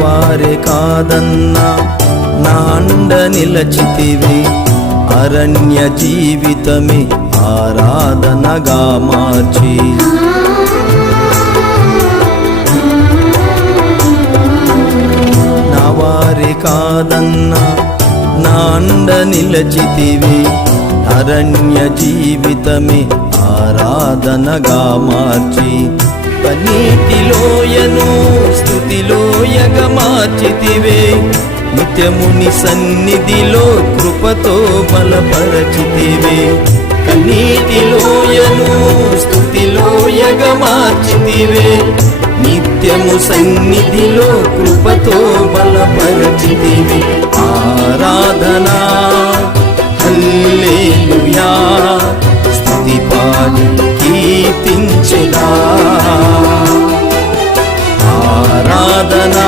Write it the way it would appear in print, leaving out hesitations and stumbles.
వారే కాదన్నా నా అండ నిలచితివి, అరణ్య జీవితమే ఆరాధనగా మార్చి. నా వారే కాదన్నా నా అండ నిలచితివి, అరణ్య జీవితమే ఆరాధనగా మార్చి. కన్నీటిలోయను స్తుతిలోయగా మార్చితివే, నిత్యముని సన్నిధిలో కృపతో బలపరచితివే. కన్నీటిలోయను స్తుతిలోయగా మార్చితివే, నిత్యము సన్నిధిలో కృపతో బలపరచితివే. ఆరాధనా హల్లెలూయా, స్తుతి పాడి కీర్తించెదా. ఆరాధనా